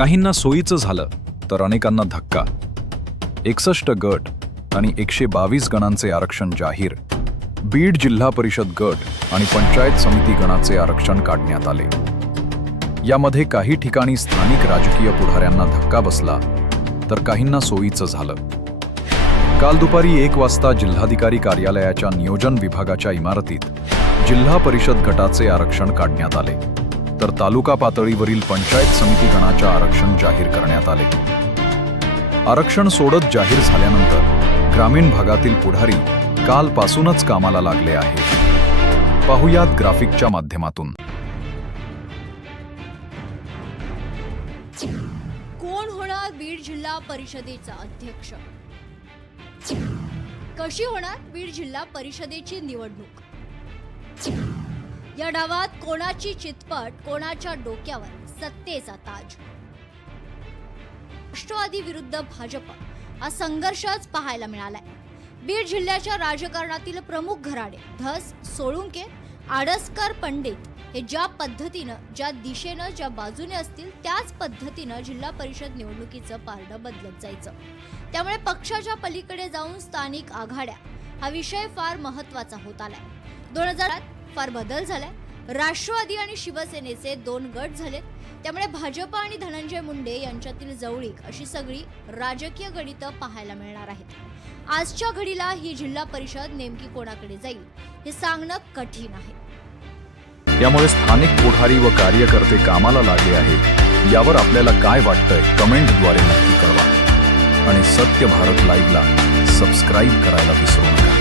काहींना सोयीचं झालं तर अनेकांना धक्का. 61 गट आणि 122 गणांचे आरक्षण जाहीर. बीड जिल्हा परिषद गट आणि पंचायत समिती गणाचे आरक्षण काढण्यात आले. यामध्ये काही ठिकाणी स्थानिक राजकीय पुढाऱ्यांना धक्का बसला तर काहींना सोयीचं झालं. काल दुपारी 1 वाजता जिल्हाधिकारी कार्यालयाच्या नियोजन विभागाच्या इमारतीत जिल्हा परिषद गटाचे आरक्षण काढण्यात आले, तर तालुका पातळीवरील पंचायत समिती गणाचे आरक्षण जाहीर करण्यात आले. आरक्षण सोडत जाहीर झाल्यानंतर ग्रामीण भागातील पुढारी कालपासूनच कामाला लागले आहेत. पाहुयात ग्राफिकच्या माध्यमातून. कोण होणार बीड जिल्हा परिषदेचा अध्यक्ष? कशी होणार बीड जिल्हा परिषदेची निवडणूक? या डावात कोणाची चितपट, कोणाच्या डोक्यावर सत्तेचा ताज? राष्ट्रवादी विरुद्ध भाजप हा संघर्षच पाहायला मिळालाय. बीड जिल्ह्याच्या राजकारणातील प्रमुख घराणे धस, सोळुंके, आडसकर, पंडित हे ज्या पद्धतीनं, ज्या दिशेनं, ज्या बाजूने असतील त्याच पद्धतीनं जिल्हा परिषद निवडणुकीचं पारडं बदलत जायचं. त्यामुळे पक्षाच्या पलीकडे जाऊन स्थानिक आघाड्या हा विषय फार महत्वाचा होत आलाय. 2000 फार बदल झालाय. राष्ट्रवादी आणि शिवसेनेचे 2 गट झालेत. त्यामुळे भाजप आणि धनंजय मुंडे यांच्यातील जवळीक अशी सगळी राजकीय गणितं पाहायला मिळणार आहेत. आजच्या घडीला ही जिल्हा परिषद नेमकी कोणाकडे जाईल हे सांगणं कठीण आहे. यामुळे स्थानिक पुढारी व कार्यकर्ते कामाला लागले आहेत. यावर आपल्याला काय वाटतंय कमेंटद्वारे नक्की कळवा आणि सत्य भारत लाईव्हला सबस्क्राईब करायला विसरू नका.